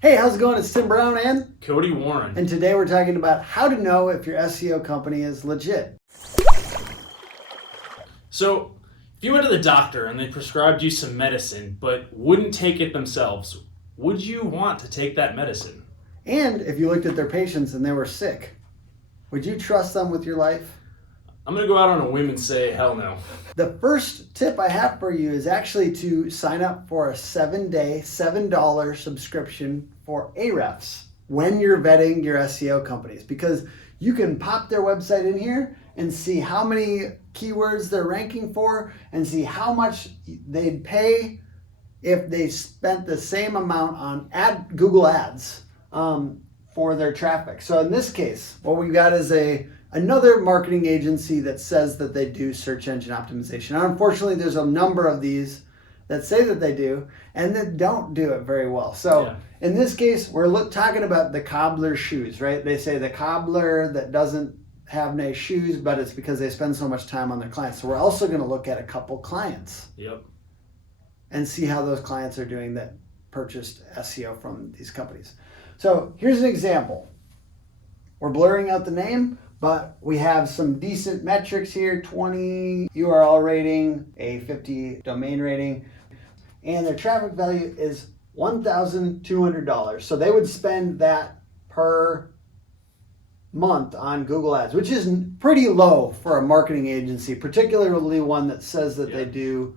Hey, how's it going? It's Tim Brown and Cody Warren. and today we're talking about how to know if your SEO company is legit. So, if you went to the doctor and they prescribed you some medicine but wouldn't take it themselves, would you want to take that medicine? And if you looked at their patients and they were sick, would you trust them with your life? I'm going to go out on a whim and say hell no. The first tip I have for you is actually to sign up for a 7-day, $7 subscription for Ahrefs when you're vetting your SEO companies, because you can pop their website in here and see how many keywords they're ranking for and see how much they'd pay if they spent the same amount on Google ads for their traffic. So in this case, what we got is another marketing agency that says that they do search engine optimization. Now, unfortunately, there's a number of these that say that they do and that don't do it very well. So in this case, we're talking about the cobbler shoes, right? They say the cobbler that doesn't have nice shoes, but it's because they spend so much time on their clients. So we're also going to look at a couple clients and see how those clients are doing that purchased SEO from these companies. So here's an example. We're blurring out the name, but we have some decent metrics here: 20 URL rating, a 50 domain rating, and their traffic value is $1,200. So they would spend that per month on Google Ads, which is pretty low for a marketing agency, particularly one that says that they do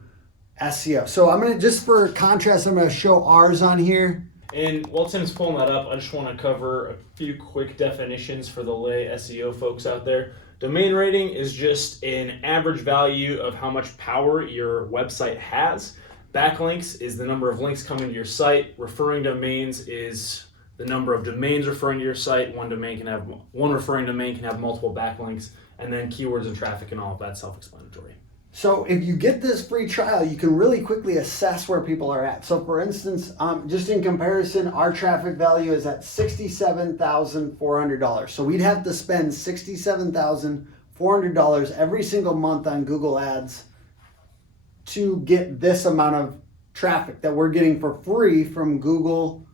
SEO. So I'm going to, just for contrast, I'm going to show ours on here. And while Tim's pulling that up, I just want to cover a few quick definitions for the lay SEO folks out there. Domain rating is just an average value of how much power your website has. Backlinks is the number of links coming to your site. Referring domains is the number of domains referring to your site. One referring domain can have multiple backlinks. And then keywords and traffic and all of that, self-explanatory. So if you get this free trial, you can really quickly assess where people are at. So for instance, just in comparison, our traffic value is at $67,400. So we'd have to spend $67,400 every single month on Google Ads to get this amount of traffic that we're getting for free from Google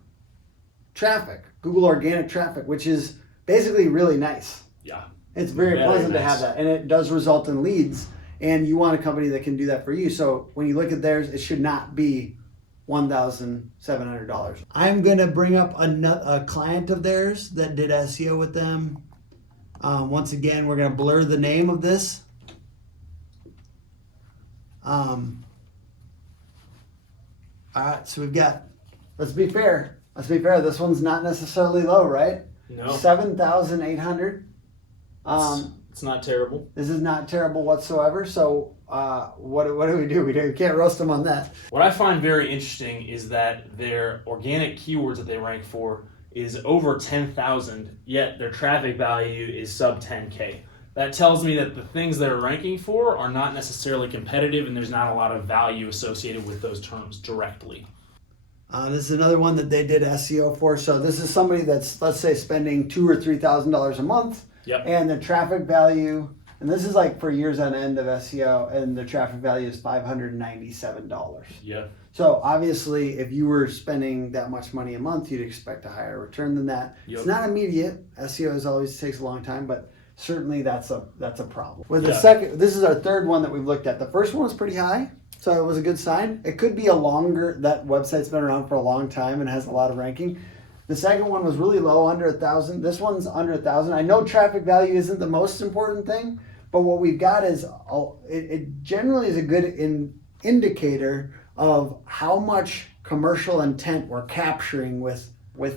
traffic, Google organic traffic, which is basically really nice. Yeah. It's very pleasant to have that, and it does result in leads. And you want a company that can do that for you. So when you look at theirs, it should not be $1,700. I'm going to bring up a client of theirs that did SEO with them. Once again, we're going to blur the name of this. All right, so we've got, let's be fair, this one's not necessarily low, right? No. 7,800. It's not terrible. This is not terrible whatsoever. So what do we do? We can't roast them on that. What I find very interesting is that their organic keywords that they rank for is over 10,000, yet their traffic value is sub 10K. That tells me that the things they're ranking for are not necessarily competitive, and there's not a lot of value associated with those terms directly. This is another one that they did SEO for. So this is somebody that's, let's say, spending $2,000 or $3,000 a month. Yep. And the traffic value, and this is like for years on end of SEO, and the traffic value is $597. Yeah. So obviously, if you were spending that much money a month, you'd expect a higher return than that. Yep. It's not immediate. SEO always takes a long time, but certainly that's a problem. With the second, this is our third one that we've looked at. The first one was pretty high, so it was a good sign. It could be that website's been around for a long time and has a lot of ranking. The second one was really low, under 1,000. This one's under 1,000. I know traffic value isn't the most important thing, but what we've got is, it generally is a good indicator of how much commercial intent we're capturing with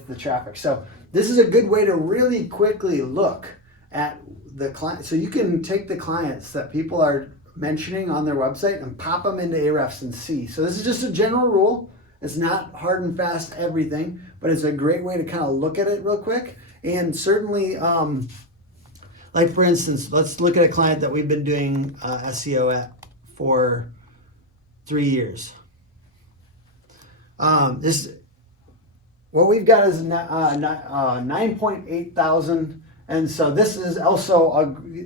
the traffic. So this is a good way to really quickly look at the client. So you can take the clients that people are mentioning on their website and pop them into Ahrefs and see. So this is just a general rule. It's not hard and fast everything, but it's a great way to kind of look at it real quick. And certainly, like for instance, let's look at a client that we've been doing SEO at for 3 years. What we've got is 9.8 thousand. And so this is also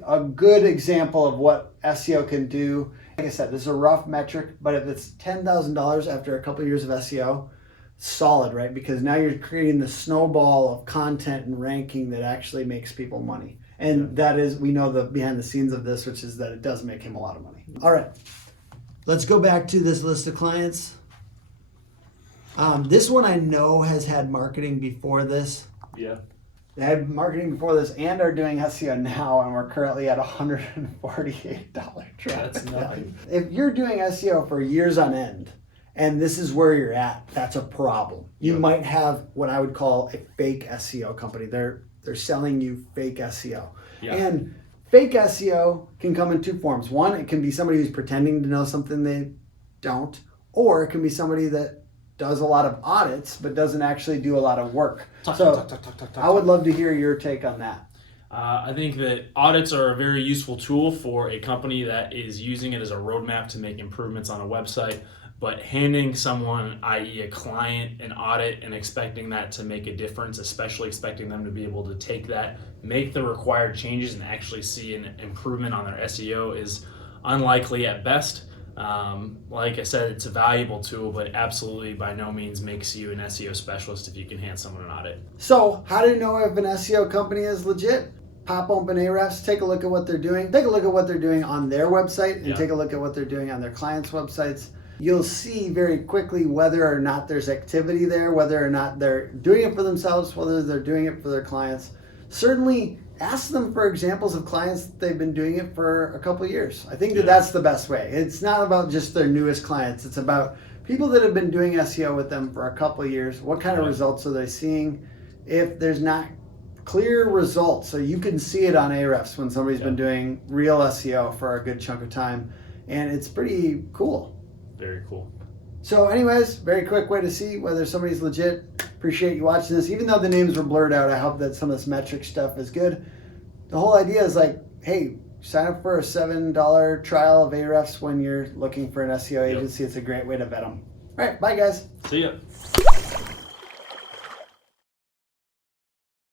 a good example of what SEO can do. Like I said, this is a rough metric, but if it's $10,000 after a couple of years of SEO, solid, right? Because now you're creating the snowball of content and ranking that actually makes people money. And that is, we know the behind the scenes of this, which is that it does make him a lot of money. All right, let's go back to this list of clients. This one I know has had marketing before this. Yeah. They had marketing before this and are doing SEO now, and we're currently at $148 traffic. That's nothing. If you're doing SEO for years on end, and this is where you're at, that's a problem. You might have what I would call a fake SEO company. They're selling you fake SEO. Yeah. And fake SEO can come in two forms. One, it can be somebody who's pretending to know something they don't, or it can be somebody that does a lot of audits but doesn't actually do a lot of work. I would love to hear your take on that. I think that audits are a very useful tool for a company that is using it as a roadmap to make improvements on a website. But handing someone, i.e. a client, an audit and expecting that to make a difference, especially expecting them to be able to take that, make the required changes and actually see an improvement on their SEO is unlikely at best. Like I said, it's a valuable tool, but absolutely by no means makes you an SEO specialist if you can hand someone an audit. So how do you know if an SEO company is legit? Pop open Ahrefs, take a look at what they're doing. Take a look at what they're doing on their website and take a look at what they're doing on their clients' websites. You'll see very quickly whether or not there's activity there, whether or not they're doing it for themselves, whether they're doing it for their clients. Certainly ask them for examples of clients that they've been doing it for a couple of years. I think that that's the best way. It's not about just their newest clients. It's about people that have been doing SEO with them for a couple of years. What kind of results are they seeing? If there's not clear results, so you can see it on Ahrefs when somebody's been doing real SEO for a good chunk of time, and it's pretty cool. Very cool. So anyways, very quick way to see whether somebody's legit. Appreciate you watching this. Even though the names were blurred out, I hope that some of this metric stuff is good. The whole idea is like, hey, sign up for a $7 trial of Ahrefs when you're looking for an SEO agency. It's a great way to vet them. All right, bye guys. See ya.